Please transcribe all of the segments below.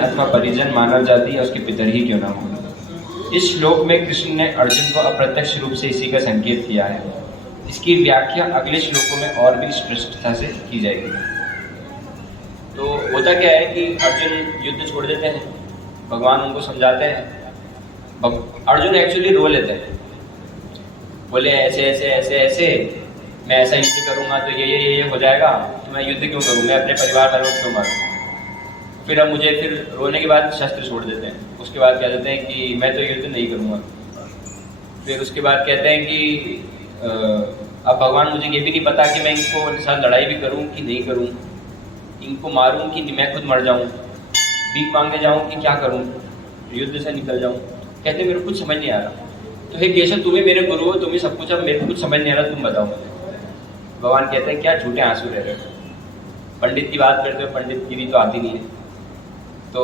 अथवा परिजन मानव जाति या उसके पितर ही क्यों ना हो। इस श्लोक में कृष्ण ने अर्जुन को अप्रत्यक्ष रूप से इसी का संकेत किया है। इसकी व्याख्या अगले श्लोकों में और भी स्पष्टता से की जाएगी। तो होता क्या है कि अर्जुन युद्ध छोड़ देते हैं, भगवान उनको समझाते हैं। अर्जुन एक्चुअली रो लेते हैं, बोले ऐसे ऐसे ऐसे ऐसे मैं ऐसा युद्ध करूंगा तो ये हो जाएगा, तो मैं युद्ध क्यों करूँ, मैं अपने परिवार वालों को क्यों मारूँ। फिर अब फिर रोने के बाद शस्त्र छोड़ देते हैं। उसके बाद कह देते हैं कि मैं तो युद्ध नहीं करूँगा। फिर उसके बाद कहते हैं कि अब भगवान मुझे ये भी नहीं पता कि मैं इनको साथ लड़ाई भी करूँ कि नहीं करूँ, इनको मारूँ कि मैं खुद मर जाऊँ, भीख मांगने जाऊँ कि क्या करूँ, युद्ध से निकल जाऊँ। कहते मेरे को कुछ समझ नहीं आ रहा। तो हे केशव, तुम्हें मेरे गुरु हो, तुम्हें सब कुछ, अब मेरे को कुछ समझ नहीं आ रहा, तुम बताओ मुझे। भगवान कहते हैं क्या झूठे आंसू रह रहे हो, पंडित की बात करते हो, पंडित गिरी तो आती नहीं है। तो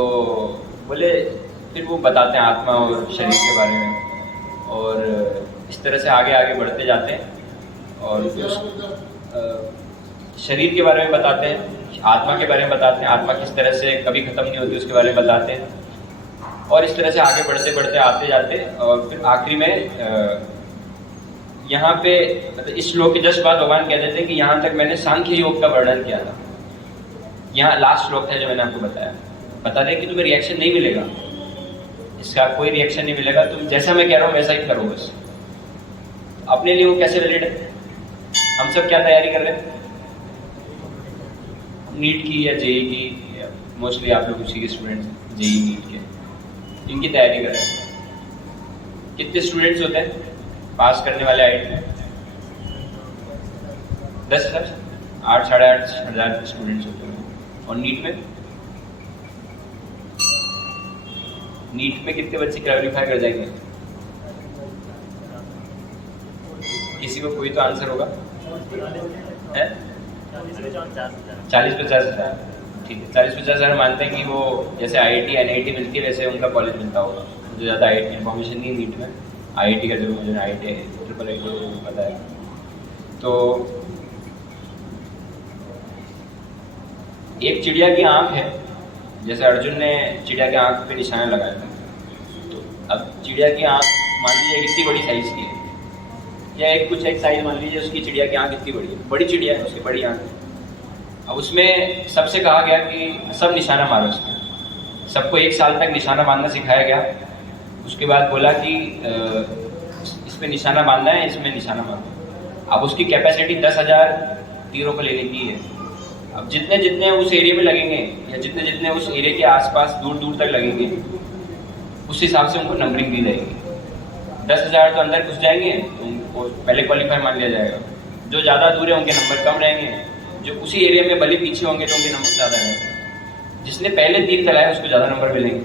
बोले फिर वो बताते हैं आत्मा और शरीर के बारे में, और इस तरह से आगे आगे बढ़ते जाते हैं। और फिर शरीर के बारे में बताते हैं, आत्मा के बारे में बताते हैं, आत्मा किस तरह से कभी खत्म नहीं होती उसके बारे में बताते हैं। और इस तरह से आगे बढ़ते बढ़ते आते जाते, और फिर आखिरी में यहाँ पे मतलब इस श्लोक के जस्ट बाद भगवान कह देते हैं कि यहाँ तक मैंने सांख्य योग का वर्णन किया था। यहाँ लास्ट श्लोक है जो मैंने आपको बताया। बता दें कि तुम्हें रिएक्शन नहीं मिलेगा, इसका कोई रिएक्शन नहीं मिलेगा, तुम जैसा मैं कह रहा हूँ वैसा ही करो बस। अपने लिए वो कैसे रिलेटेड, हम सब क्या तैयारी कर रहे हैं, नीट की या जेई की, मोस्टली आप लोग उसी के स्टूडेंट्स जेई नीट के, इनकी तैयारी कर रहे हैं। कितने स्टूडेंट्स होते हैं पास करने वाले आईआईटी में? 10,000, 8 साढ़े 8 हज़ार स्टूडेंट्स होते हैं। और नीट में कितने बच्चे क्वालिफाई कर जाएंगे? किसी को कोई तो आंसर होगा है? 40-50 हज़ार। ठीक है, 40-50 हज़ार मानते हैं कि वो जैसे आईआईटी एनआईटी मिलती है वैसे उनका कॉलेज मिलता होगा। मुझे ज़्यादा आईआईटी इन्फॉर्मेशन नहीं नीट में, आईआईटी का जरूर मुझे आईआईटी ट्रिपल आई पता है। तो एक चिड़िया की आंख है, जैसे अर्जुन ने चिड़िया की आंख पे निशाना लगाया था। तो अब चिड़िया की आंख मान लीजिए कितनी बड़ी साइज की है, या एक साइज मान लीजिए उसकी चिड़िया की आंख कितनी बड़ी है, बड़ी चिड़िया है, उसकी बड़ी आंख है। अब उसमें सबसे कहा गया कि सब निशाना मारो उसमें, सबको 1 साल तक निशाना मारना सिखाया गया। उसके बाद बोला कि इस पे निशाना मारना है, इसमें निशाना मारो। अब उसकी कैपेसिटी 10,000 तीरों को लेने की है। अब जितने जितने उस एरिया में लगेंगे या जितने जितने उस एरिया के आसपास दूर दूर तक लगेंगे, उस हिसाब से उनको नंबरिंग दी जाएगी। 10,000 तो अंदर घुस जाएंगे तो उनको पहले क्वालिफाई मान लिया जाएगा। जो ज़्यादा दूर है उनके नंबर कम रहेंगे, जो उसी एरिया में भले पीछे होंगे तो उनके नंबर ज़्यादा रहेंगे। जिसने पहले तीर चलाया उसको ज़्यादा नंबर मिलेंगे।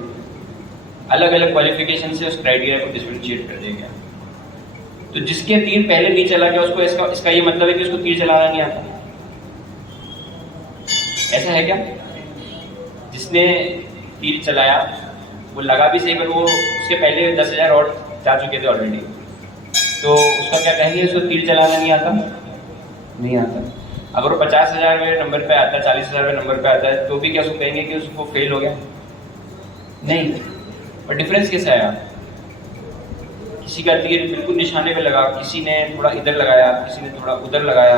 अलग अलग क्वालिफिकेशन से उस क्राइटेरिया को डिफरेंशिएट कर दिया गया। तो जिसके तीर पहले नहीं चला गया उसको इसका ये मतलब है कि उसको तीर चलाना नहीं आता। ऐसा है क्या? जिसने तीर चलाया वो लगा भी सही, पर वो उसके पहले 10,000 और जा चुके थे ऑलरेडी, तो उसका क्या कहेंगे, उसको तीर चलाना नहीं आता? नहीं आता। अगर वो 50,000 नंबर पे आता है, 40,000 नंबर पे आता है, तो भी क्या उसको कहेंगे कि उसको फेल हो गया? नहीं। और डिफरेंस कैसे आया? किसी का तीर बिल्कुल निशाने पे लगा, किसी ने थोड़ा इधर लगाया, किसी ने थोड़ा उधर लगाया।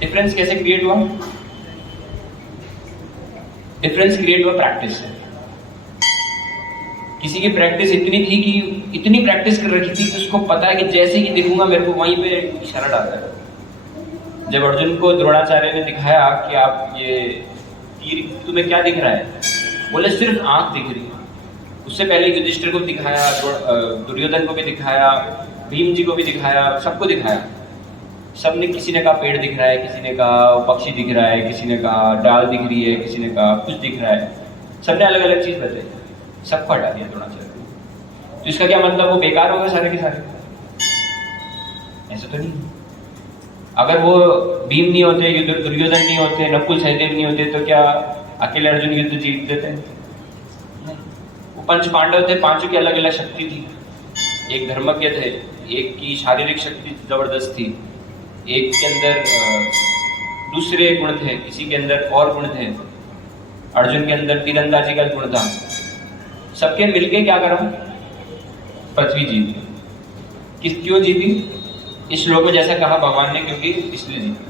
डिफरेंस कैसे क्रिएट हुआ? डिफरेंस क्रिएट हुआ प्रैक्टिस से। किसी की प्रैक्टिस इतनी थी कि इतनी प्रैक्टिस कर रखी थी कि उसको पता है कि जैसे ही दिखूंगा मेरे को वहीं पे इशारा डालता है। जब अर्जुन को द्रोणाचार्य ने दिखाया कि आप ये तीर तुम्हें क्या दिख रहा है, बोले सिर्फ आंख दिख रही है। उससे पहले युधिष्ठिर को दिखाया, दुर्योधन को भी दिखाया, भीम जी को भी दिखाया, सबको दिखाया। सबने, किसी ने कहा पेड़ दिख रहा है, किसी ने कहा पक्षी दिख रहा है, किसी ने कहा डाल दिख रही है, किसी ने कहा कुछ दिख रहा है। सबने अलग अलग चीज बताई, सबको हटा दिया द्रोणाचार्य। तो इसका क्या मतलब, वो बेकार हो गए सारे के सारे? ऐसा तो नहीं। अगर वो भीम नहीं होते, दुर्योधन नहीं होते, नकुल सहदेव नहीं होते, तो क्या अकेले अर्जुन युद्ध जीत देते? वो 5 पांडव थे, 5 की अलग अलग शक्ति थी। एक धर्मज्ञ थे, एक की शारीरिक शक्ति जबरदस्त थी, एक के अंदर दूसरे गुण थे, किसी के अंदर और गुण थे। अर्जुन के अंदर तीरंदाजी का गुण था। सबके मिलके क्या करा? पृथ्वी जीती। क्यों जीती? इस श्लोक में जैसा कहा भगवान ने, क्योंकि इसलिए जीती।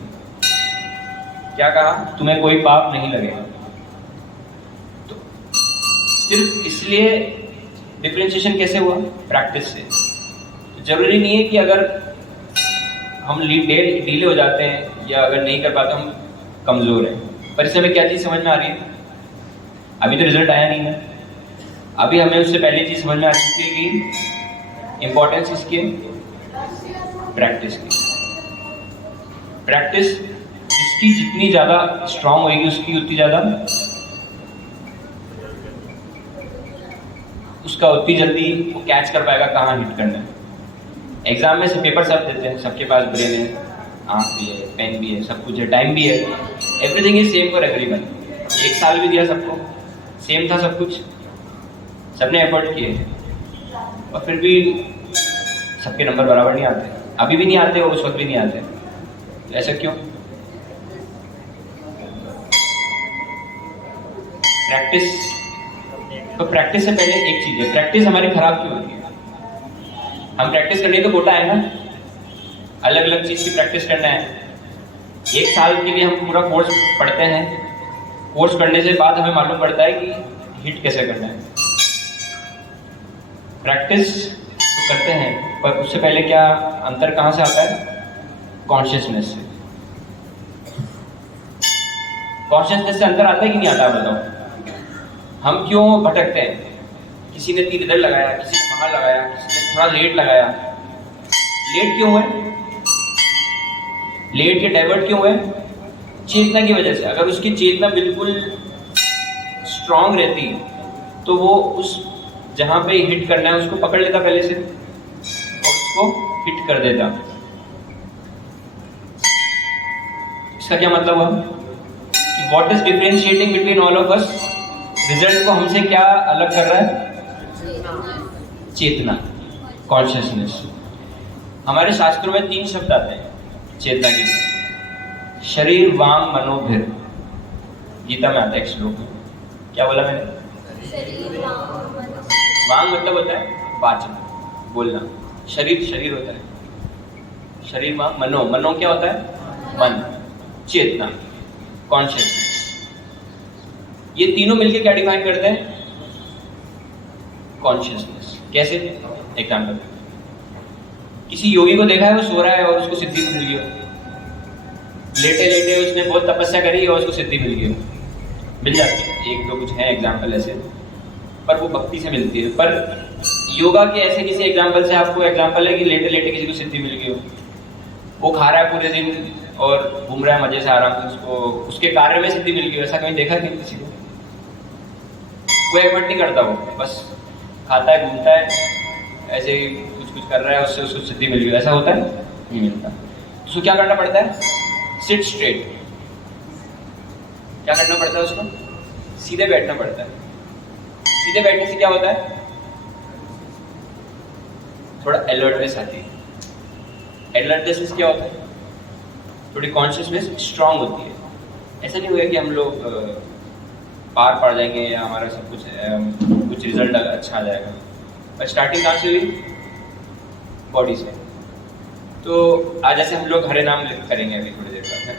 क्या कहा? तुम्हें कोई पाप नहीं लगेगा। तो सिर्फ इसलिए डिफरेंशिएशन कैसे हुआ? प्रैक्टिस से। तो जरूरी नहीं है कि अगर हम ढीले हो जाते हैं या अगर नहीं कर पाते हम कमजोर हैं। पर इससे हमें क्या चीज समझ में आ रही है? अभी तो रिजल्ट आया नहीं है। अभी हमें उससे पहले चीज समझ में आ चुकी है कि इंपॉर्टेंस इसकी प्रैक्टिस की। प्रैक्टिस जिसकी जितनी ज्यादा स्ट्रांग होगी उसकी उतनी ज्यादा उसका उतनी जल्दी वो कैच कर पाएगा कहाँ हिट करना है। एग्जाम में से पेपर सब देते हैं, सबके पास ब्रेन है, आंख भी है, पेन भी है, सब कुछ है, टाइम भी है। Everything is same for everyone. एक साल भी दिया सबको, सेम था सब कुछ, सबने एफर्ट किए और फिर भी सबके नंबर बराबर नहीं आते। अभी भी नहीं आते और उस वक्त भी नहीं आते। तो ऐसा क्यों? प्रैक्टिस। तो प्रैक्टिस से पहले एक चीज है, प्रैक्टिस हमारी खराब क्यों होती है? हम प्रैक्टिस करनी तो कोटा है ना, अलग अलग चीज की प्रैक्टिस करना है। एक साल के लिए हम पूरा कोर्स पढ़ते हैं, कोर्स पढ़ने से बाद हमें मालूम पड़ता है कि हिट कैसे करना है। प्रैक्टिस तो करते हैं पर उससे पहले क्या अंतर कहाँ से आता है? कॉन्शियसनेस से। कॉन्शियसनेस से अंतर आता है कि नहीं आता? बताओ। हम क्यों भटकते हैं? किसी ने तीर इधर लगाया, किसी ने वहां लगाया, किसी ने थोड़ा लेट लगाया। लेट क्यों हुए? लेट के डाइवर्ट क्यों हुए? चेतना की वजह से। अगर उसकी चेतना बिल्कुल स्ट्रांग रहती तो वो उस जहां पे हिट करना है उसको पकड़ लेता पहले से और उसको हिट कर देता। इसका क्या मतलब हुआ कि what is differentiating between all of us? Result को हमसे क्या अलग कर रहा है? चेतना, कॉन्शियसनेस। हमारे शास्त्रों में 3 शब्द आते हैं चेतना के लिए। शरीर, वांग, मनोभिर। गीता में आता है एक श्लोक में। क्या बोला मैंने? वांग मतलब होता है वाचन, बोलना। शरीर शरीर होता है, शरीर वांग। मनो क्या होता है? मन, चेतना, कॉन्शियसनेस। ये तीनों मिलकर क्या डिफाइन करते हैं? कॉन्शियसनेस। कैसे? एग्जाम्पल, किसी योगी को देखा है वो सो रहा है और उसको सिद्धि मिल गई। लेटे लेटे उसने बहुत तपस्या करी और उसको सिद्धि मिल गई। मिल जाती है, एक दो कुछ है एग्जाम्पल ऐसे, पर वो भक्ति से मिलती है। पर योगा के ऐसे किसी एग्जाम्पल से आपको एग्जाम्पल है कि लेटे लेटे किसी को सिद्धि मिल गई हो? वो खा रहा है पूरे दिन और घूम रहा है मजे से आराम से, उसको उसके कार्य में सिद्धि मिल गई। ऐसा कहीं देखा नहीं किसी को? कोई एफर्ट नहीं करता, वो बस खाता है, घूमता है, ऐसे ही कुछ कुछ कर रहा है, उससे उसको सिद्धि मिल गई। ऐसा होता है? नहीं मिलता। तो उसको क्या करना पड़ता है? Seat straight. क्या करना पड़ता है उसको? सीधे बैठना पड़ता है। सीधे बैठने से क्या होता है? थोड़ा अलर्टनेस आती है। अलर्टनेस क्या होता है? थोड़ी कॉन्शियसनेस स्ट्रांग होती है। ऐसा नहीं होगा कि हम लोग पार पड़ जाएंगे या हमारा सब कुछ रिजल्ट अच्छा आ जाएगा। पर स्टार्टिंग कहाँ से हुई? बॉडी से। तो आज जैसे हम लोग हरे नाम करेंगे अभी थोड़ी देर बाद।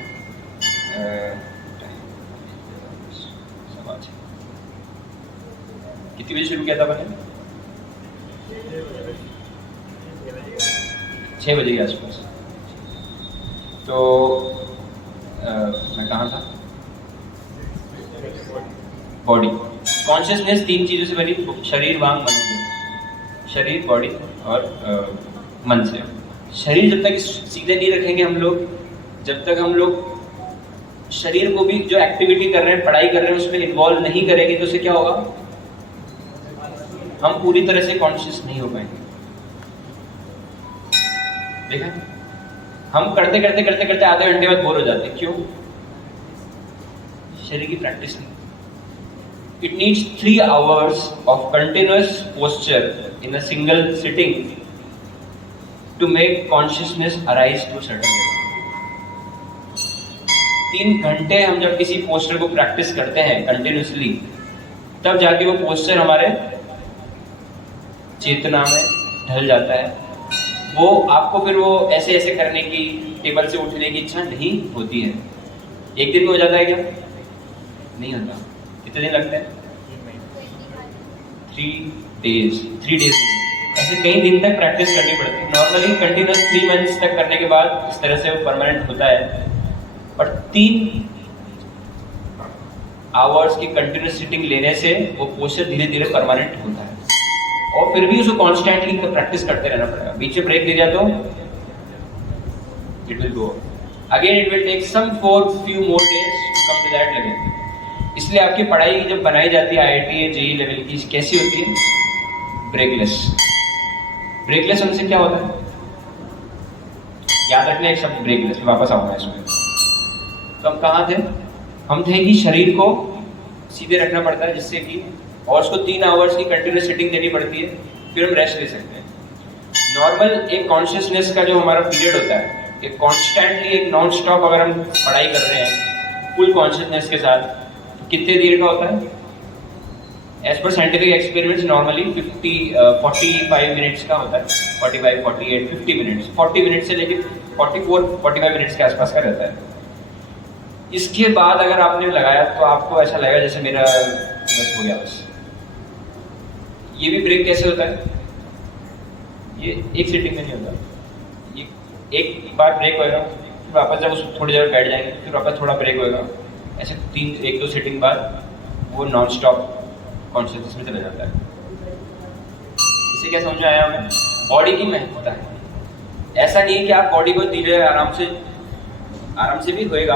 कितनी बजे शुरू किया था मैंने? 6 बजे के आसपास। तो मैं कहाँ था? बॉडी। कॉन्शियसनेस 3 चीजों से बनी, शरीर, वांग, मन। शरीर, बॉडी और मन से। शरीर जब तक सीधे नहीं रखेंगे हम लोग, जब तक हम लोग शरीर को भी जो एक्टिविटी कर रहे हैं, पढ़ाई कर रहे हैं, उसमें इन्वॉल्व नहीं करेंगे तो उससे क्या होगा? हम पूरी तरह से कॉन्शियस नहीं हो पाएंगे। देखा, हम करते करते करते करते आधे घंटे बाद बोर हो जाते हैं। क्यों? शरीर की प्रैक्टिस नहीं। It needs 3 hours of continuous posture in a single sitting to make consciousness arise to a certain level. 3 घंटे हम जब किसी पोस्चर को प्रैक्टिस करते हैं कंटिन्यूसली, तब जाके वो पोस्चर हमारे चेतना में ढल जाता है। वो आपको फिर वो ऐसे ऐसे करने की, टेबल से उठने की इच्छा नहीं होती है। एक दिन में हो जाता है क्या? नहीं होता। कितने दिन लगते हैं? 3 डेज। ऐसे कई दिन तक प्रैक्टिस करनी पड़ती है। नॉर्मली कंटिन्यूस 3 मंथ्स तक करने के बाद इस तरह से वो परमानेंट होता है। बट 3 आवर्स की कंटिन्यूस सिटिंग लेने से वो पोस्चर धीरे धीरे परमानेंट होता है। और फिर भी उसको कॉन्स्टेंटली प्रैक्टिस करते रहना पड़ेगा। बीच में ब्रेक दे दिया तो it will go again, it will take some for few more days to come to that level. इसलिए आपकी पढ़ाई जब बनाई जाती है IIT या JEE लेवल की, कैसी होती है? ब्रेकलेस। ब्रेकलेस होने से क्या होता है? याद रखना एक शब्द ब्रेकलेस, वापस आऊंगा इसमें। तो हम कहाँ थे? हम थे कि शरीर को सीधे रखना पड़ता है, जिससे कि, और उसको 3 आवर्स की कंटिन्यूस सिटिंग देनी पड़ती है, फिर हम रेस्ट ले सकते हैं। नॉर्मल एक कॉन्शियसनेस का जो हमारा पीरियड होता है, एक कॉन्स्टेंटली, एक नॉन स्टॉप अगर हम पढ़ाई कर रहे हैं फुल कॉन्शियसनेस के साथ, तो कितने देर का होता है? As per scientific experiments normally 45 minutes का होता है। 45, 48, 50 मिनट्स, 40 मिनट से लेकर 44-45 मिनट्स के आसपास का रहता है। इसके बाद अगर आपने लगाया तो आपको ऐसा लगेगा जैसे मेरा बस हो गया बस। ये भी ब्रेक कैसे होता है? ये एक सिटिंग में नहीं होता। ये एक बार ब्रेक होएगा, फिर वापस जब उस थोड़ी देर बैठ जाएंगे, फिर वापस थोड़ा ब्रेक होएगा, ऐसे 1-2 सिटिंग बाद वो नॉन स्टॉप कॉन्शियसनेस में चला जाता है। इसे क्या समझ में आया हमें? बॉडी की महत्वता है। ऐसा नहीं है कि आप बॉडी को धीरे आराम से भी होएगा,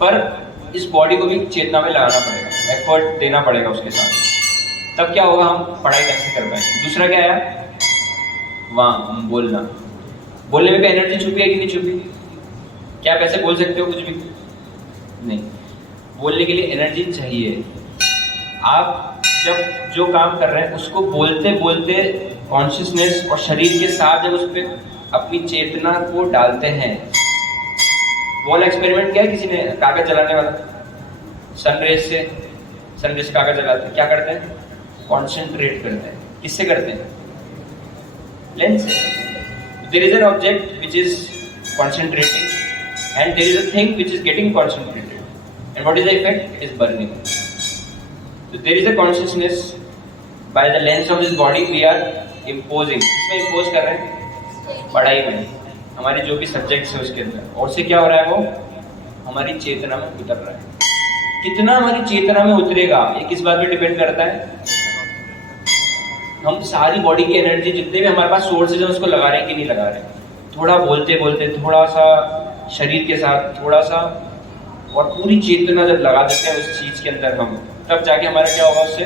पर इस बॉडी को भी चेतना में लगाना पड़ेगा, एफर्ट देना पड़ेगा उसके साथ। तब क्या होगा? हम पढ़ाई कैसे कर पाएंगे। दूसरा क्या है? वहाँ बोलना। बोलने में भी एनर्जी छुपी है कि नहीं छुपी? क्या आप ऐसे बोल सकते हो कुछ भी? नहीं। बोलने के लिए एनर्जी चाहिए। आप जब जो काम कर रहे हैं उसको बोलते बोलते कॉन्शियसनेस और शरीर के साथ जब उस पर अपनी चेतना को डालते हैं। वो वाला एक्सपेरिमेंट किया किसी ने? कागज जलाने वाला, सनरेज कागज जलाते हैं। क्या करते हैं? कॉन्सेंट्रेट करते हैं। किससे करते हैं? लेंस से। There is an object which is concentrating and there is a thing which is getting concentrated, and what is the effect? It is burning. So there is a consciousness by the lens of this body we are imposing. इसमें impose कर रहे हैं पढ़ाई में हमारे जो भी subjects है उसके अंदर, और से क्या हो रहा है? वो हमारी चेतना में उतर रहा है। कितना हमारी चेतना में उतरेगा ये किस बात पे डिपेंड करता है? हम सारी बॉडी की एनर्जी जितने भी हमारे पास सोर्सेज हैं उसको लगा रहे हैं कि नहीं लगा रहे हैं। थोड़ा बोलते बोलते, थोड़ा सा शरीर के साथ, थोड़ा सा, और पूरी चेतना जब लगा देते हैं उस चीज के अंदर हम, तब जाके हमारा क्या होगा उससे?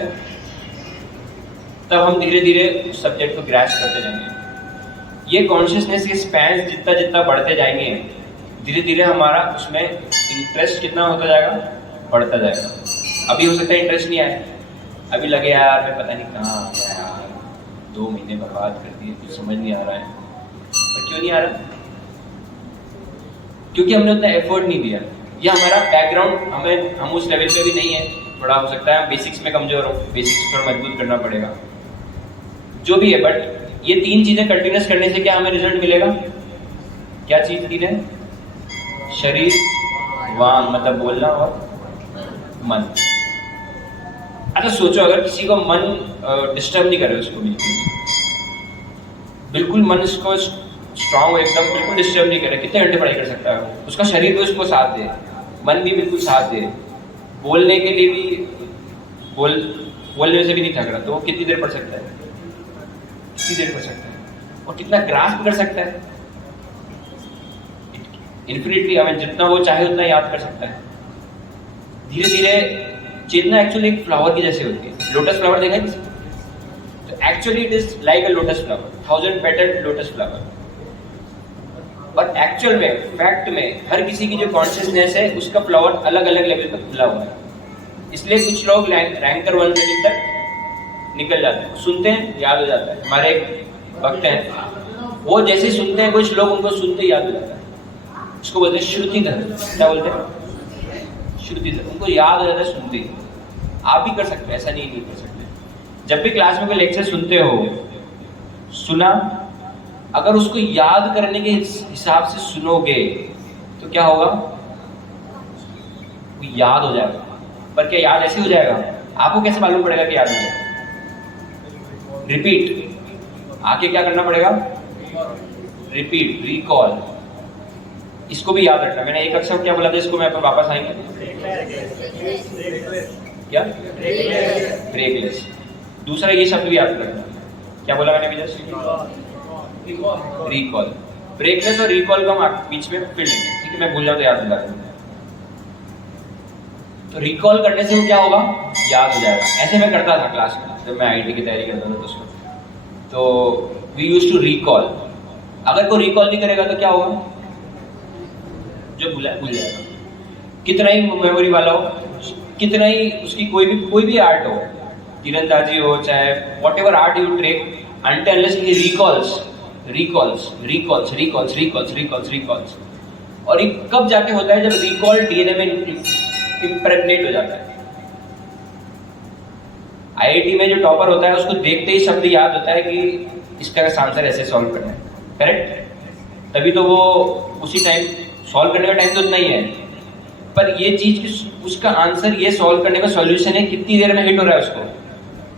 तब हम धीरे धीरे उस सब्जेक्ट को ग्रैस्प करते जाएंगे। ये कॉन्शियसनेस के स्पैन जितना जितना बढ़ते जाएंगे, धीरे धीरे हमारा उसमें इंटरेस्ट कितना होता जाएगा? बढ़ता जाएगा। अभी हो सकता है इंटरेस्ट नहीं आए, अभी लगे यार मैं पता नहीं कहाँ आ गया यार, 2 महीने बर्बाद कर दिए, कुछ समझ नहीं आ रहा है। पर क्यों नहीं आ रहा? क्योंकि हमने उतना एफर्ट नहीं दिया। ये हमारा बैकग्राउंड, हम उस लेवल पे भी नहीं है। थोड़ा हो सकता है बेसिक्स में कमजोर हो, बेसिक्स थोड़ा मजबूत करना पड़ेगा, जो भी है। बट ये 3 चीजें कंटिन्यूस करने से क्या हमें रिजल्ट मिलेगा? क्या चीज 3 है? शरीर, वांग मतलब बोलना, और मन। अच्छा सोचो, अगर किसी को मन डिस्टर्ब नहीं करे, उसको बिल्कुल मन इसको स्ट्रांग हो एकदम, बिल्कुल डिस्टर्ब नहीं करे, कितने घंटे पढ़ाई कर सकता है? उसका शरीर भी उसको साथ दे, मन भी बिल्कुल साथ दे, बोलने के लिए भी बोलने से भी नहीं थक रहा, तो वो कितनी देर पढ़ सकता है? कितनी देर पढ़ सकता है? और कितना ग्रास्प कर सकता है? इन्फिनिटली, हमें जितना वो चाहे उतना याद कर सकता है। धीरे धीरे चेतना एक्चुअली एक फ्लावर की जैसे होती है। लोटस फ्लावर देखा है किसी? तो actually it is like a lotus flower, 1000 petalled lotus flower. और एक्चुअल में, फैक्ट में, हर किसी की जो कॉन्शियसनेस है उसका फ्लावर अलग अलग लेवल पर खुला हुआ है। इसलिए कुछ लोग रैंकर 1 लेवल तक निकल जाते हैं, सुनते हैं याद हो जाता है। हमारे एक भक्त हैं, वो जैसे सुनते हैं कुछ लोग, उनको सुनते याद हो जाता है। उसको बोलते हैं श्रुतिधर। क्या बोलते हैं? श्रुति से, उनको याद हो जाता है सुनते ही। आप भी कर सकते हो, ऐसा नहीं कर सकते। जब भी क्लास में कोई लेक्चर सुनते हो, सुना, अगर उसको याद करने के हिसाब से सुनोगे तो क्या होगा, वो याद हो जाएगा। पर क्या याद ऐसे हो जाएगा? आपको कैसे मालूम पड़ेगा कि याद हो जाएगा? रिपीट, आगे क्या करना पड़ेगा? Repeat, recall. इसको भी याद रखना। मैंने एक अक्षर क्या बोला था, इसको मैं अपन वापस आएंगे क्या? ब्रेकलेस। दूसरा ये शब्द भी याद रखना, क्या बोला मैंने अभी जस्ट? रिकॉल। ब्रेकलेस और रिकॉल को हम बीच में फिर लेंगे, ठीक है? मैं भूल जाऊं तो याद दिला दूंगा। तो रिकॉल करने से वो क्या होगा, याद हो जाएगा। ऐसे मैं करता था क्लास में जब मैं आईआईटी की तैयारी करता था दोस्तों। तो वी यूज्ड टू रिकॉल। अगर कोई रिकॉल नहीं करेगा तो क्या होगा, जो भूला भूल जाएगा। कितना ही मेमोरी वाला हो, कितना ही उसकी कोई भी आर्ट हो, तीरंदाजी हो, चाहे whatever art you take, until unless he recalls। और ये कब जाके होता है, जब रिकॉल डीएनए में इम्प्रेग्नेट हो जाता है। आईआईटी में जो टॉपर होता है उसको देखते ही शब्द याद होता है कि इसका आंसर ऐसे सॉल्व करना है, करेक्ट? तभी तो वो उसी टाइम सॉल्व करने का टाइम तो उतना ही है, पर ये चीज उसका आंसर, ये सॉल्व करने का सॉल्यूशन है, कितनी देर में हिट हो रहा है उसको,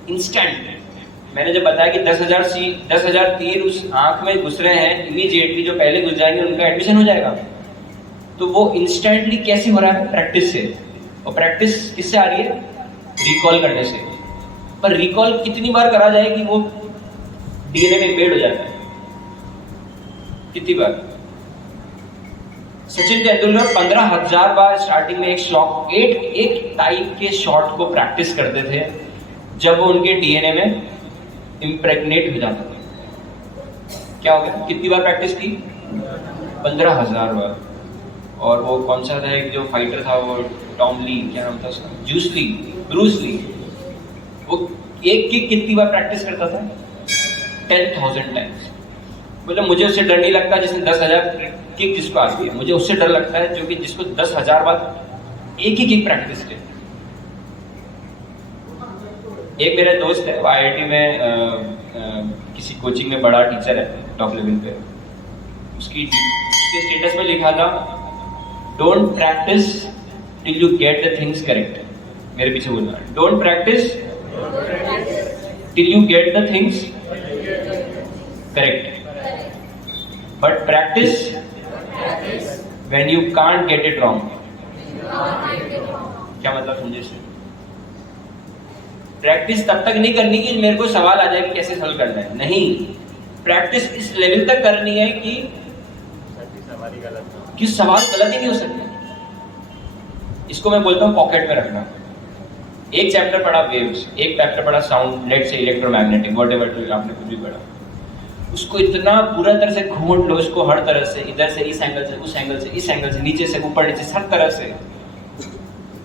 इंस्टेंट। मैंने जब बताया कि 10,000 तीर उस आंख में घुस रहे हैं, इमीडिएटली जो पहले घुस जाएंगे उनका एडमिशन हो जाएगा। तो वो इंस्टेंटली कैसे हो रहा है? प्रैक्टिस से। और प्रैक्टिस किससे आ रही है? रिकॉल करने से। पर रिकॉल कितनी बार करा जाए कि वो डीएनए में एम्बेड हो जाता है? कितनी बार? सचिन तेंदुलकर 15,000 बार स्टार्टिंग में एक टाइप के शॉट को प्रैक्टिस करते थे, जब वो उनके डीएनए में इम्प्रेग्नेट हो जाता था। क्या हो गया? कितनी बार प्रैक्टिस की? 15,000 बार। और वो कौन सा था, एक जो फाइटर था, वो टॉम ली, क्या नाम था उसका, ब्रूस ली, वो एक किक कितनी बार प्रैक्टिस करता था? 10,000 टाइम्स। मतलब मुझे उससे डर नहीं लगता जिसने 10,000 किक जिसको आती है, मुझे उससे डर लगता है जो कि जिसको 10,000 बार एक ही किक प्रैक्टिस की। एक मेरा दोस्त है, वो आईआईटी में किसी कोचिंग में बड़ा टीचर है, टॉप लेवल पे। उसके स्टेटस में लिखा था, don't practice till you get the things correct. मेरे पीछे बोलना, don't practice till you get the things correct, but practice when you can't get it wrong. क्या मतलब समझे इसे? प्रैक्टिस तब तक नहीं करनी कि मेरे को सवाल आ जाए कि कैसे सॉल्व करना है, नहीं। प्रैक्टिस इस लेवल तक करनी है कि सवाल गलत ही नहीं हो सकते। इसको मैं बोलता हूँ पॉकेट में रखना। एक चैप्टर पढ़ा वेव्स, एक चैप्टर पढ़ा sound, let's say electromagnetic, whatever, आपने कुछ भी पढ़ा, उसको इतना पूरा तरह से घूंट लो, इसको हर तरह से, इधर से इस एंगल से, उस एंगल से, इस एंगल से, नीचे से ऊपर, नीचे, हर तरह से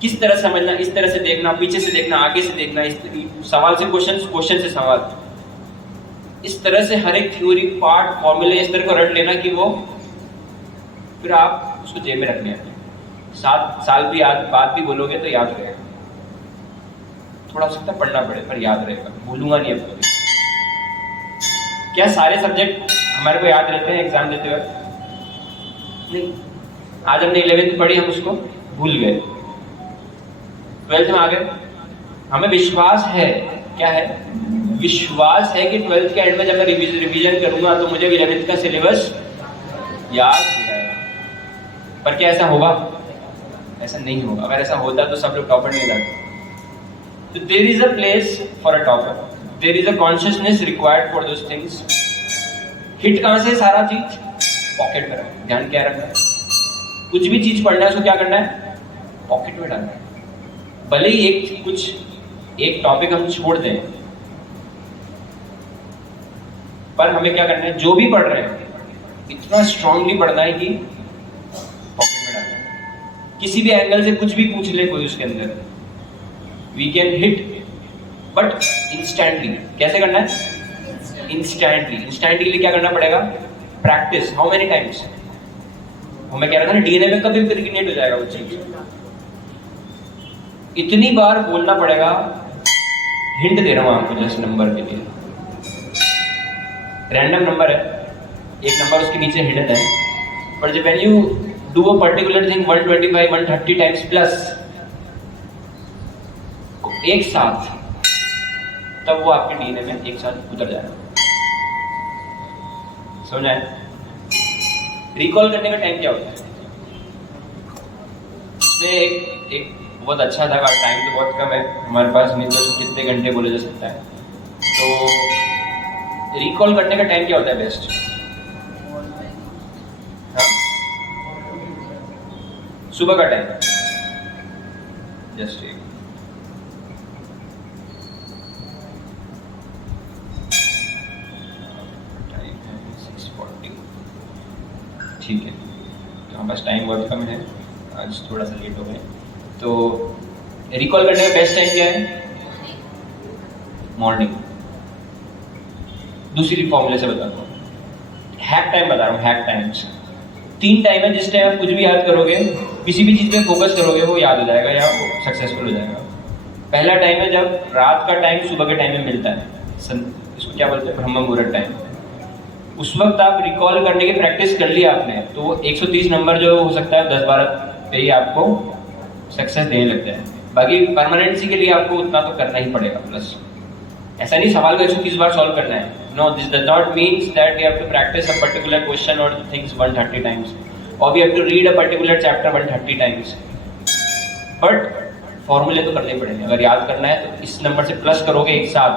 किस तरह समझना, इस तरह से देखना, पीछे से देखना, आगे से देखना, इस सवाल से क्वेश्चन, क्वेश्चन से सवाल, इस तरह से हर एक थ्योरी, पार्ट, फॉर्मूले इस तरह को रट लेना कि वो फिर आप उसको जेब में रखने हैं। 7 साल भी बाद भी बोलोगे तो याद रहेगा। थोड़ा हो सकता है पढ़ना पड़े, पर याद रहेगा, भूलूंगा नहीं अब कभी। क्या सारे सब्जेक्ट हमारे को याद रहते हैं एग्जाम देते वक्त? नहीं। आज हमने 11th पढ़ी, हम उसको भूल गए, 12th में आ गए। हमें विश्वास है, क्या है? विश्वास है कि 12th के एंड में जब मैं रिवीजन करूंगा तो मुझे 11th का सिलेबस याद हो जाएगा। पर क्या ऐसा होगा? ऐसा नहीं होगा। अगर ऐसा होता तो सब लोग टॉपर नहीं जाते। तो there is a place for a topper, there is a consciousness required for those things. Hit कहां से? सारा चीज पॉकेट में रखना। ध्यान क्या रखना है? कुछ भी चीज पढ़ना है उसको क्या करना है? पॉकेट में डालना है। भले ही एक टॉपिक हम छोड़ दें, पर हमें क्या करना है? जो भी पढ़ रहे हैं इतना स्ट्रांगली पढ़ना है कि पॉकेट में डालना है। किसी भी एंगल से कुछ भी पूछ ले कोई उसके अंदर, we can hit, but instantly. कैसे करना है? इंस्टेंटली क्या करना पड़ेगा? प्रैक्टिस। How many times? मैं कह रहा था ना, डीएनए में कब इम्प्रेग्नेट हो जाएगा वो चीज? इतनी बार बोलना पड़ेगा। हिंट दे रहा हूं आपको जस्ट नंबर के लिए। रैंडम नंबर है, एक नंबर उसके नीचे हिडन है, पर जब when you do a particular thing 125 130 times plus एक साथ, तब वो आपके डीएनए में एक साथ उतर जाएगा। समझ आए? रिकॉल करने का टाइम क्या होता है? इसमें एक बहुत अच्छा था, टाइम तो बहुत कम है हमारे पास, नहीं तो कितने घंटे बोले जा सकता है। तो रिकॉल करने का टाइम क्या होता है बेस्ट? हाँ, सुबह का टाइम। जस्ट टाइम है 6:40। ठीक है, तो हमारे पास टाइम बहुत कम है, आज थोड़ा सा लेट हो गए। तो रिकॉल करने का बेस्ट टाइम क्या है? मॉर्निंग। दूसरी फॉर्मूले से बताता हूँ, हैक टाइम बता रहा हूँ, हैक टाइम्स। 3 टाइम है जिस टाइम आप कुछ भी याद करोगे, किसी भी चीज पे फोकस करोगे, वो याद हो जाएगा या वो सक्सेसफुल हो जाएगा। पहला टाइम है जब रात का टाइम सुबह के टाइम में मिलता है, इसको क्या बोलते हैं? ब्रह्म मुहूर्त टाइम। उस वक्त आप रिकॉल करने की प्रैक्टिस कर लिया आपने, तो वो 130 नंबर जो हो सकता है 10-12 पे ही आपको सक्सेस देने लगता है। बाकी परमानेंसी के लिए आपको उतना तो करना ही पड़ेगा। प्लस ऐसा नहीं सवाल को 130 बार सॉल्व करना है, no, this does not means that you have to practise a particular question और थिंग्स 130 टाइम्स, और we have to read a particular chapter 130 times. But फॉर्मूले तो करने पड़ेंगे। अगर याद करना है तो इस नंबर से प्लस करोगे एक साथ,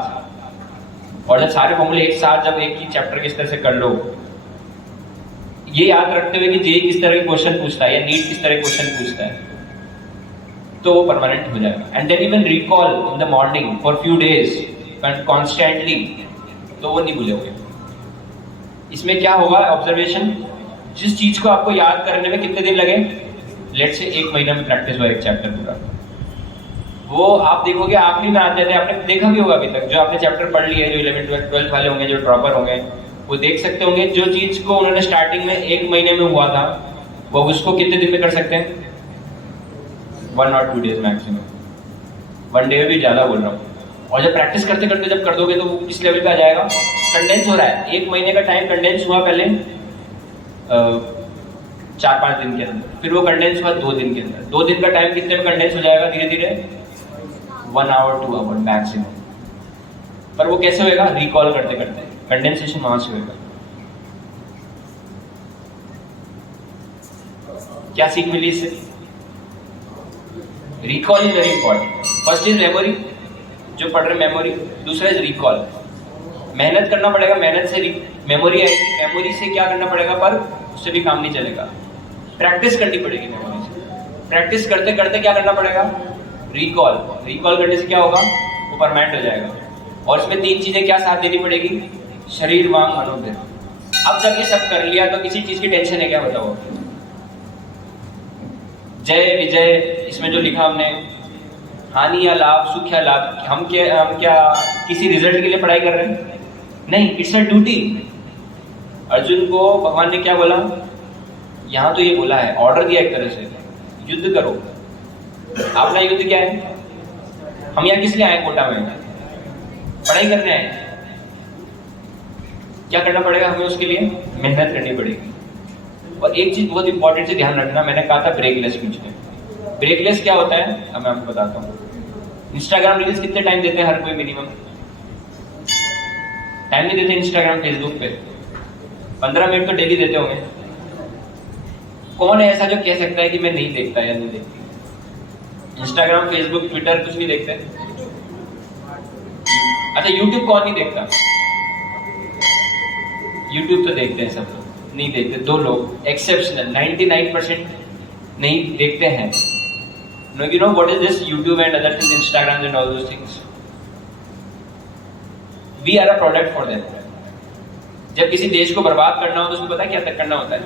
और जब सारे फॉर्मूले एक साथ जब एक ही चैप्टर की तरह से कर लो, ये याद रखते हुए कि जेई किस तरह के क्वेश्चन पूछता है या नीट किस तरह के क्वेश्चन पूछता है, तो वो परमानेंट हो जाएगा। And then you can recall in the morning for few days constantly, तो वो नहीं भूलोगे। इसमें क्या होगा? ऑब्जर्वेशन, जिस चीज को आपको याद करने में कितने दिन लगे, लेट से 1 महीना में प्रैक्टिस हुआ एक चैप्टर पूरा, वो आप देखोगे आखिरी में आते थे। आपने देखा भी होगा अभी तक, जो आपने चैप्टर पढ़ लिया है, जो 11th 12th वाले होंगे, जो ड्रॉपर होंगे, वो देख सकते होंगे जो चीज को उन्होंने स्टार्टिंग में 1 महीने में हुआ था, वो उसको कितने दिन में कर सकते हैं? 1 और 2 डेज मैक्सिमम। 1 डे भी ज्यादा बोल रहा हूँ। और जब प्रैक्टिस करते करते जब कर दोगे तो वो किस लेवल पे आ जाएगा? कंडेंस हो रहा है, 1 महीने का टाइम कंडेंस हुआ पहले 4-5 दिन के अंदर, फिर वो कंडेंस हुआ 2 दिन के अंदर। 2 दिन का टाइम कितने में कंडेंस हो जाएगा? धीरे धीरे 1 आवर 2 आवर मैक्सिमम। पर वो कैसे होएगा? रिकॉल करते करते, कंडेंसेशन वहां से होएगा। क्या सीख मिली इससे? Recall is very important. First is memory, जो पढ़ रहे मेमोरी। दूसरा इज रिकॉल, मेहनत करना पड़ेगा, मेहनत से मेमोरी आएगी। मेमोरी से क्या करना पड़ेगा? पर उससे भी काम नहीं चलेगा, प्रैक्टिस करनी पड़ेगी मेमोरी से। प्रैक्टिस करते करते क्या करना पड़ेगा? रिकॉल। रिकॉल करने से क्या होगा? वो परमानेंट हो जाएगा। और इसमें 3 चीजें क्या साथ देनी पड़ेगी? शरीर, वांग, मनोबल। अब जब ये सब कर लिया तो किसी चीज की टेंशन है क्या? बताओ। जय विजय, इसमें जो लिखा हमने, हानि या लाभ, सुख या लाभ, हम क्या किसी रिजल्ट के लिए पढ़ाई कर रहे हैं? नहीं, इट्स अ ड्यूटी। अर्जुन को भगवान ने क्या बोला? यहां तो ये बोला है, ऑर्डर दिया एक तरह से, युद्ध करो। अपना युद्ध क्या है? हम यहाँ किस लिए आए? कोटा में पढ़ाई करने आए। क्या करना पड़ेगा हमें? उसके लिए मेहनत करनी पड़ेगी। और एक चीज बहुत इंपॉर्टेंट से ध्यान रखना, मैंने कहा था ब्रेकलेस बीच में। ब्रेकलेस क्या होता है? अब मैं आपको बताता हूँ। इंस्टाग्राम रील्स कितने टाइम देते हैं हर कोई? मिनिमम टाइम नहीं देते इंस्टाग्राम फेसबुक पे? 15 मिनट तो डेली देते होंगे। कौन है ऐसा जो कह सकता है कि मैं नहीं देखता या नहीं देखती? इंस्टाग्राम, फेसबुक, ट्विटर कुछ नहीं देखते? अच्छा, यूट्यूब कौन नहीं देखता? यूट्यूब तो देखते हैं सब लोग। नहीं देखते 2 लोग एक्सेप्शनल, 99% नहीं देखते हैं। No, you know what is this YouTube and other things, Instagram and all those things? We are a product for them. जब किसी देश को बर्बाद करना हो तो उसको पता है क्या तक करना होता है?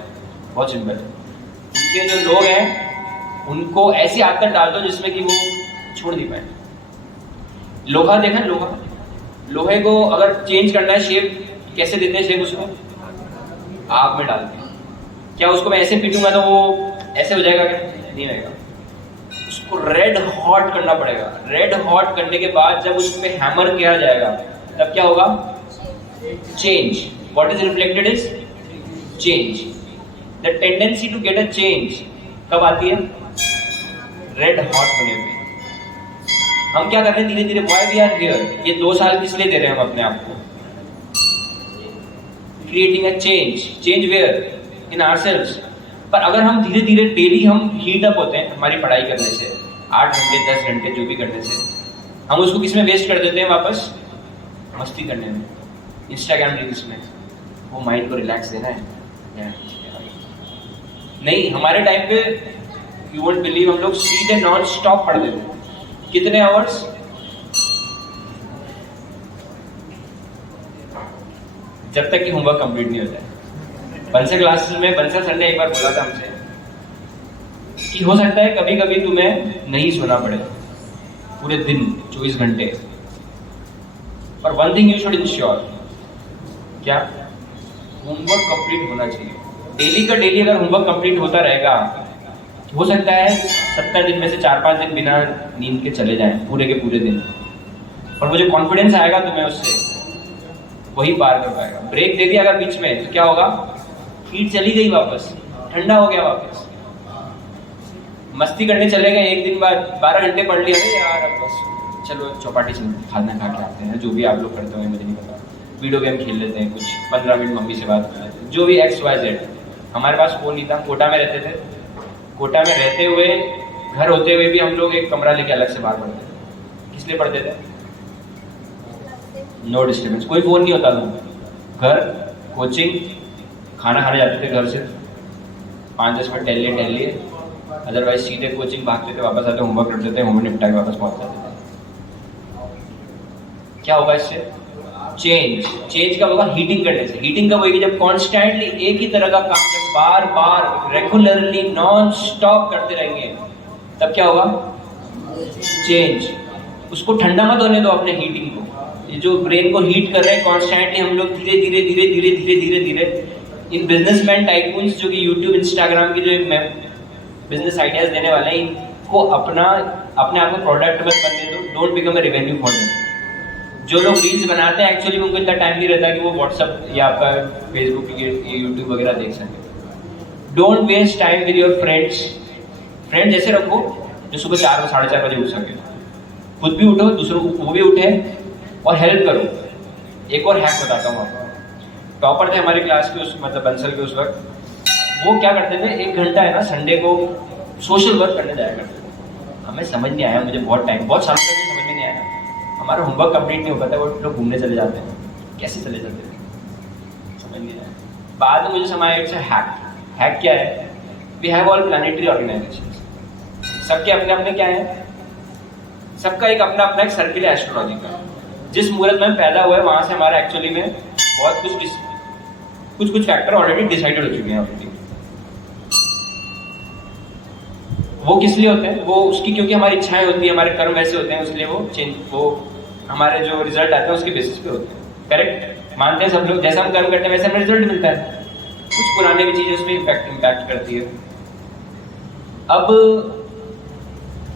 बहुत सिंपल है। उनके जो लोग हैं उनको ऐसी आदत डाल दो जिसमें कि वो छोड़ नहीं पाए। लोहा देखा? लोहे को अगर चेंज करना है शेप, कैसे देते हैं शेप उसको? आग में डाल के। क्या उसको मैं ऐसे पीटूंगा तो वो ऐसे हो जाएगा क्या? नहीं रहेगा। उसको रेड हॉट करना पड़ेगा। रेड हॉट करने के बाद जब उस पर हैमर किया जाएगा तब क्या होगा? Change. What is reflected is change. The tendency to get a change कब आती है? रेड हॉट होने पे। हम क्या कर रहे हैं धीरे धीरे? Why we are here? ये 2 साल किस लिए दे रहे हैं हम अपने आप को? Creating a change. Change where? In ourselves. पर अगर हम धीरे धीरे डेली हम हीट अप होते हैं हमारी पढ़ाई करने से, 8 घंटे 10 घंटे जो भी करने से, हम उसको किस में वेस्ट कर देते हैं? वापस मस्ती करने में, इंस्टाग्राम रील्स में। वो माइंड को रिलैक्स देना है नहीं। हमारे टाइम पे यू वोंट बिलीव, हम लोग सीधे नॉन स्टॉप पढ़ते थे। कितने आवर्स? जब तक कि होमवर्क कंप्लीट नहीं होता है। बंसल क्लासेस में बंसल सर ने एक बार बोला था हमसे कि हो सकता है कभी कभी तुम्हें नहीं सोना पड़े पूरे दिन 24 घंटे, पर one thing you should ensure, क्या? होमवर्क कंप्लीट होना चाहिए। डेली का डेली अगर होमवर्क कंप्लीट होता रहेगा, हो सकता है 70 दिन में से 4-5 दिन बिना नींद के चले जाएं पूरे के पूरे दिन, और वो जो कॉन्फिडेंस आएगा तुम्हें उससे, वही पार कर पाएगा। ब्रेक दे दिया अगर बीच में तो क्या होगा? हीट चली गई वापस, ठंडा हो गया वापस। मस्ती करने चले गए, एक दिन बाद 12 घंटे पढ़ लिया, अरे यार अब बस चलो चौपाटी से खाना खा के आते हैं, जो भी आप लोग करते हो मुझे नहीं पता, वीडियो गेम खेल लेते हैं, कुछ 15 मिनट मम्मी से बात कर लेते हैं, जो भी XYZ। हमारे पास फोन नहीं था, कोटा में रहते थे। कोटा में रहते हुए, घर होते हुए भी हम लोग एक कमरा लेके अलग से बाहर पढ़ते थे। किस लिए पढ़ते थे? नो डिस्टर्बेंस, कोई फोन नहीं होता था। घर, कोचिंग, खाना खाने जाते थे घर से, 5-10 मिनट टहल लिए, अदरवाइज सीधे कोचिंग भागते थे, वापस आते होमवर्क करते थे, होमवर्क निपटा के वापस पहुंच जाते थे। क्या होगा इससे? चेंज। चेंज कब होगा? हीटिंग करने से। हीटिंग कब होगी? जब कॉन्स्टेंटली एक ही तरह का काम जब बार बार रेगुलरली नॉन स्टॉप करते रहेंगे, तब क्या होगा? चेंज। उसको ठंडा मत होने दो अपने हीटिंग को। ये जो ब्रेन को हीट कर रहे हैं कॉन्स्टेंटली, हम लोग धीरे धीरे धीरे धीरे धीरे धीरे धीरे इन बिजनेसमैन टाइकून्स जो कि यूट्यूब इंस्टाग्राम की जो बिजनेस आइडियाज देने वाले हैं, इनको अपने आप को प्रोडक्ट मत बनने दो। Don't become a revenue for them. जो लोग रील्स बनाते हैं एक्चुअली उनको इतना टाइम नहीं रहता कि वो व्हाट्सएप या आपका फेसबुक यूट्यूब वगैरह देख सके। Don't waste time with your friends. Friends ऐसे रखो जो सुबह 4 या 4:30 बजे उठ सके, खुद भी उठो, दूसरों को वो भी उठे, और हेल्प करो। एक और हैक बताता हूँ आपको। टॉपर थे हमारी क्लास के, उस मतलब बंसल के उस वक्त, वो क्या करते थे, 1 घंटा है ना संडे को सोशल वर्क करने जाया करते थे। हमें समझ नहीं आया, मुझे बहुत सालों तक समझ में नहीं आया। हमारा होमवर्क कंप्लीट नहीं हो पाता, वो लोग घूमने चले जाते हैं। कैसे चले जाते हैं समझ नहीं आया। बाद में मुझे समझ आया इट्स अ हैक। हैक क्या है? We have all planetary organisations. सबके अपने अपने क्या है? सबका एक अपना अपना एक सर्किल है एस्ट्रोलॉजी का। जिस मुहूर्त में पैदा हुआ है वहां से हमारा एक्चुअली में बहुत कुछ फैक्टर ऑलरेडी डिसाइडेड हो चुके हैं ऑलरेडी। वो किस लिए होते हैं? वो उसकी क्योंकि हमारी इच्छाएं होती है, हमारे कर्म वैसे होते हैं, इसलिए वो हमारे जो रिजल्ट आते हैं उसके बेसिस पे होते हैं। करेक्ट मानते हैं सब लोग, जैसा हम कर्म करते हैं वैसे हमें रिजल्ट मिलता है। कुछ पुराने भी चीजें उसमें इम्पैक्ट करती है। अब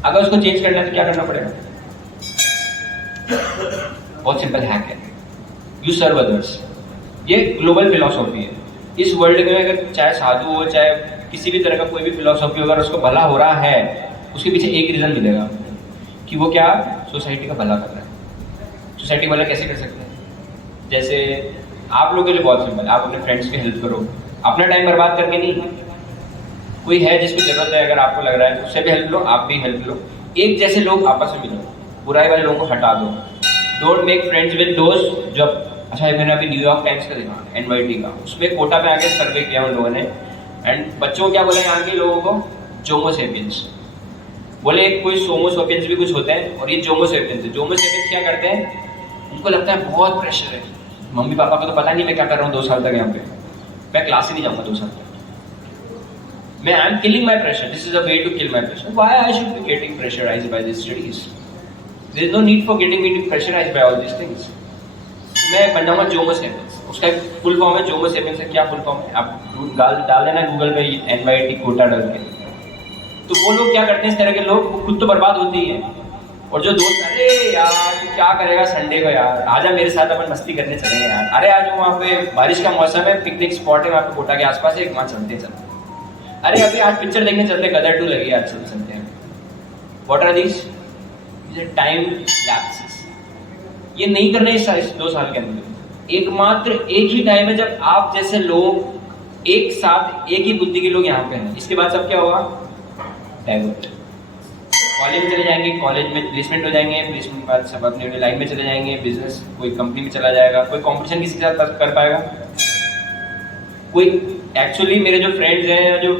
अगर उसको चेंज करना है तो क्या करना पड़ेगा? बहुत सिंपल हैक है, यू सर्व अदर्स। ये ग्लोबल फिलॉसफी है। इस वर्ल्ड में अगर चाहे साधु हो, चाहे किसी भी तरह का कोई भी फिलॉसफी हो, अगर उसको भला हो रहा है, उसके पीछे एक रीजन मिलेगा कि वो क्या? सोसाइटी का भला कर रहा है। सोसाइटी भला कैसे कर सकते हैं? जैसे आप लोगों के लिए बहुत सिंपल, आप अपने फ्रेंड्स की हेल्प करो, अपना टाइम बर्बाद करके नहीं। कोई है जिसकी जरूरत है, अगर आपको लग रहा है उससे भी हेल्प लो, आप भी हेल्प लो। एक जैसे लोग आपस में मिलो, बुराई वाले लोगों को हटा दो। Don't make friends with those जो, अच्छा मैंने अभी न्यूयॉर्क टाइम्स का देखा, NYT का, उसमें कोटा में आके सर्वे किया उन लोगों ने, एंड बच्चों को क्या बोला यहाँ के लोगों को? जोमोसेपियंस। बोले कोई सोमोसेपियंस भी कुछ होते हैं, और ये जोमोसेपियंस है। जोमोसेपियंस क्या करते हैं? उनको लगता है बहुत प्रेशर है, मम्मी पापा को तो पता नहीं मैं क्या कर रहा हूँ 2 साल तक यहाँ पे, मैं क्लास ही नहीं जाऊँगा 2 साल तक, मैं I am killing my pressure, this is a way to kill my pressure, why I should be getting pressurised by this studies, there is no need for getting me pressurised by all this things. मैं बन जाऊंगा जोमोसेपियंस। उसका full form है जोमोसेपियंस। क्या full form है? आप डाल देना गूगल पे NYT कोटा डाल के, तो वो लोग क्या करते हैं, इस तरह के लोग, वो खुद तो बर्बाद होते ही हैं, और जो दोस्त, अरे यार तू क्या करेगा संडे को यार, आजा मेरे साथ अपन मस्ती करने चलेंगे यार, अरे आज वहाँ पे बारिश का मौसम है, पिकनिक स्पॉट है वहाँ पे कोटा के आसपास है, वहाँ चलते चलते, अरे अभी आज पिक्चर देखने चलते हैं, गदर 2 लगी आज चलते हैं। What are these time lapses? ये नहीं करना इस 2 साल के अंदर। एकमात्र एक ही टाइम है जब आप जैसे लोग एक साथ, एक ही बुद्धि के लोग यहाँ पे हैं। इसके बाद सब क्या होगा? डाइवर्ट। कॉलेज में चले जाएंगे, कॉलेज में प्लेसमेंट हो जाएंगे, प्लेसमेंट के बाद सब अपने लाइन में चले जाएंगे, बिजनेस कोई कंपनी में चला जाएगा, कोई कंपटीशन किसी के साथ कर पाएगा? कोई एक्चुअली मेरे जो फ्रेंड्स हैं, जो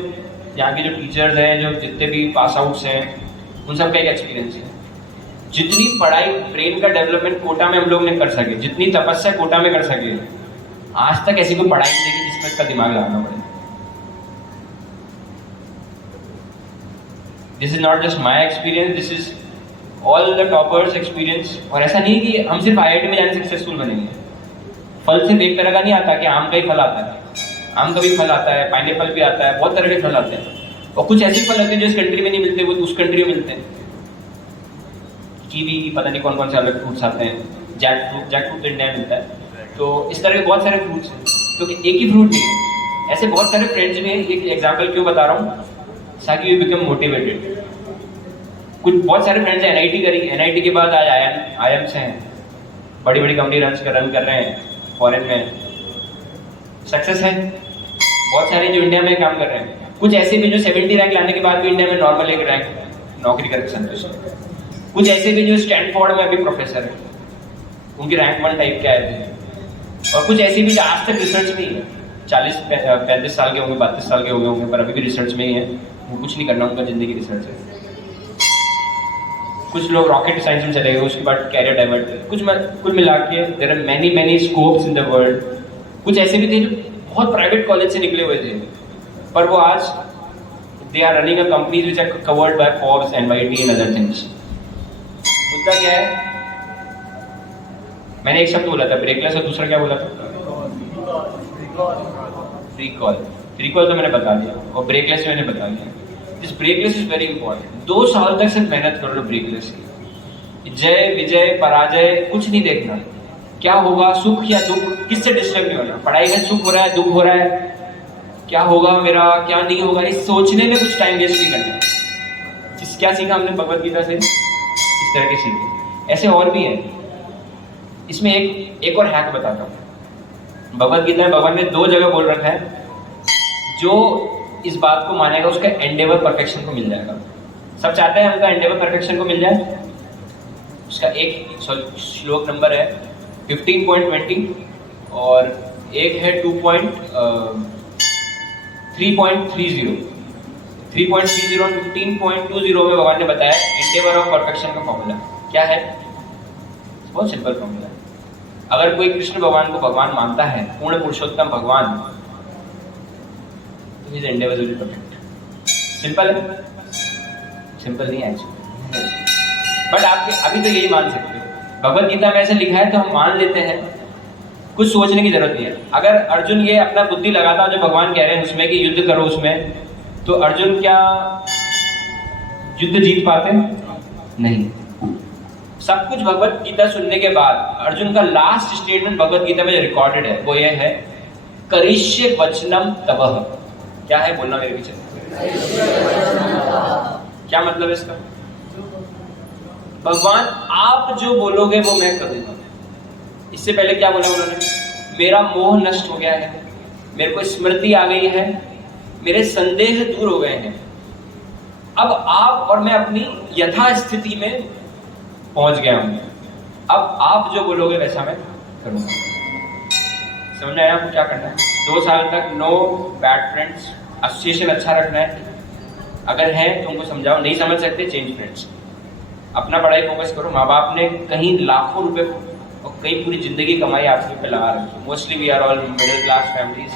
यहाँ के जो टीचर्स हैं, जो जितने भी पास आउट्स हैं, उन सब का एक एक्सपीरियंस है, जितनी पढ़ाई, ब्रेन का डेवलपमेंट कोटा में हम लोग ने कर सके, जितनी तपस्या कोटा में कर सके, आज तक ऐसी कोई पढ़ाई नहीं देखी जिसमें इसका दिमाग लगाना पड़े। This is not just my experience, this is all the toppers experience. और ऐसा नहीं कि हम सिर्फ IIT में जाने सक्सेसफुल बनेंगे। फल सिर्फ एक तरह का नहीं आता कि आम का ही फल आता है, आम का भी फल आता है, पाइनएप्पल भी आता है, बहुत तरह के फल आते हैं, और कुछ ऐसे फल होते हैं जो इस कंट्री में नहीं मिलते, वो उस कंट्री में मिलते हैं। कीवी, पता नहीं कौन कौन से अलग फ्रूट्स आते हैं, जैक फ्रूट इंडिया में मिलता है। तो इस तरह के बहुत सारे फ्रूट्स हैं, तो एक ही फ्रूट नहीं है, ऐसे बहुत सारे फ्रेंड्स में। एक एग्जाम्पल क्यों बता रहा हूँ, ताकि यू बिकम मोटिवेटेड। कुछ बहुत सारे फ्रेंड्स हैं NIT करी, NIT के बाद आज IIMs हैं, बड़ी बड़ी कंपनी रन कर रहे हैं, फॉरेन में सक्सेस है। बहुत सारे जो इंडिया में काम कर रहे हैं, कुछ ऐसे भी जो 70 रैंक लाने के बाद भी इंडिया में नॉर्मल एक रैंक नौकरी करके संतुष्ट है। कुछ ऐसे भी जो स्टैनफोर्ड में अभी प्रोफेसर है, उनकी रैंक 1 टाइप के आए थे। और कुछ ऐसे भी जो आज तक रिसर्च में ही है, 40-35 साल के होंगे, 32 साल के होंगे, पर अभी भी रिसर्च में ही है, वो कुछ नहीं करना, उनका जिंदगी रिसर्च है। कुछ लोग रॉकेट साइंस में चले गए, उसके बाद कैरियर डाइवर्ट कर, कुल मिला के there are many scopes in the world. कुछ ऐसे भी थे जो बहुत प्राइवेट कॉलेज से निकले हुए थे, पर वो आज they are running a companies which are covered by Forbes, NYT and other things. मुद्दा क्या है? मैंने एक शब्द बोला था ब्रेकलेस, और दूसरा क्या बोला था? रिकॉल तो मैंने बता दिया, और ब्रेकलेस मैंने बता दिया। This breakless is very important. 2 साल तक सिर्फ मेहनत कर लो ब्रेकलेस की। जय विजय पराजय कुछ नहीं देखना, क्या होगा, सुख या दुख, किससे डिस्टर्ब नहीं होना। पढ़ाई में सुख हो रहा है, दुख हो रहा है, क्या होगा मेरा, क्या नहीं होगा, इस सोचने में कुछ टाइम वेस्ट नहीं करना। क्या सीखा हमने भगवत गीता से? इस तरह के सीखे। ऐसे और भी हैं। इसमें एक और हैक बताता हूँ। भगवत गीता में भगवान ने 2 जगह बोल रखा है, जो इस बात को मानेगा उसका एंडेवर परफेक्शन को मिल जाएगा। सब चाहते हैं हमका एंडेवर परफेक्शन को मिल जाए। उसका एक श्लोक नंबर है 15.20 और एक है 3.30 और 15.20 में भगवान ने बताया एंडेवर ऑफ परफेक्शन का फॉर्मूला क्या है। बहुत सिंपल फॉर्मूला है। अगर कोई कृष्ण भगवान को भगवान मानता है, पूर्ण पुरुषोत्तम भगवान, तो his Endeavour will be perfect. Simple है? सिंपल नहीं है एक्चुअली, बट आप अभी तो यही मान सकते हो। भगवत गीता में ऐसे लिखा है तो हम मान लेते हैं, कुछ सोचने की जरूरत नहीं है। अगर अर्जुन ये अपना बुद्धि लगाता जो भगवान कह रहे हैं उसमें कि युद्ध करो उसमें, तो अर्जुन क्या युद्ध जीत पाते? नहीं। सब कुछ भगवत गीता सुनने के बाद अर्जुन का लास्ट स्टेटमेंट भगवत गीता में जो रिकॉर्डेड है वो ये है, करिष्ये वचनम तवः। क्या है? बोलना मेरे पीछे। क्या मतलब है इसका? भगवान आप जो बोलोगे वो मैं करूंगा। इससे पहले क्या बोला उन्होंने? मेरा मोह नष्ट हो गया है, मेरे को स्मृति आ गई है, मेरे संदेह दूर हो गए हैं। अब आप और मैं अपनी यथा स्थिति में पहुंच गया हूं। अब आप जो बोलोगे वैसा मैं करूंगा। समझ आया आपको क्या करना है? 2 साल तक नो बैड फ्रेंड्स, एसोसिएशन अच्छा रखना है। अगर है तो उनको समझाओ, नहीं समझ सकते चेंज फ्रेंड्स। अपना पढ़ाई फोकस करो। माँ बाप ने कहीं लाखों रुपए और कई पूरी जिंदगी कमाई आपके पे लगा रखी। Mostly we are all middle class families,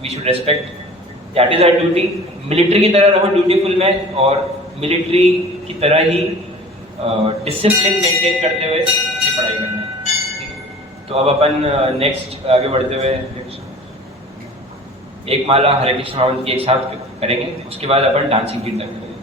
we should respect, that is our duty. Military की तरह रहो ड्यूटीफुल में, और मिलिट्री की तरह ही डिसिप्लिन मेंटेन करते हुए ये पढ़ाई करना है। तो अब अपन नेक्स्ट आगे बढ़ते हुए एक माला हरे कृष्ण महामंत्र की एक साथ करेंगे, उसके बाद अपन डांसिंग कीर्तन करेंगे।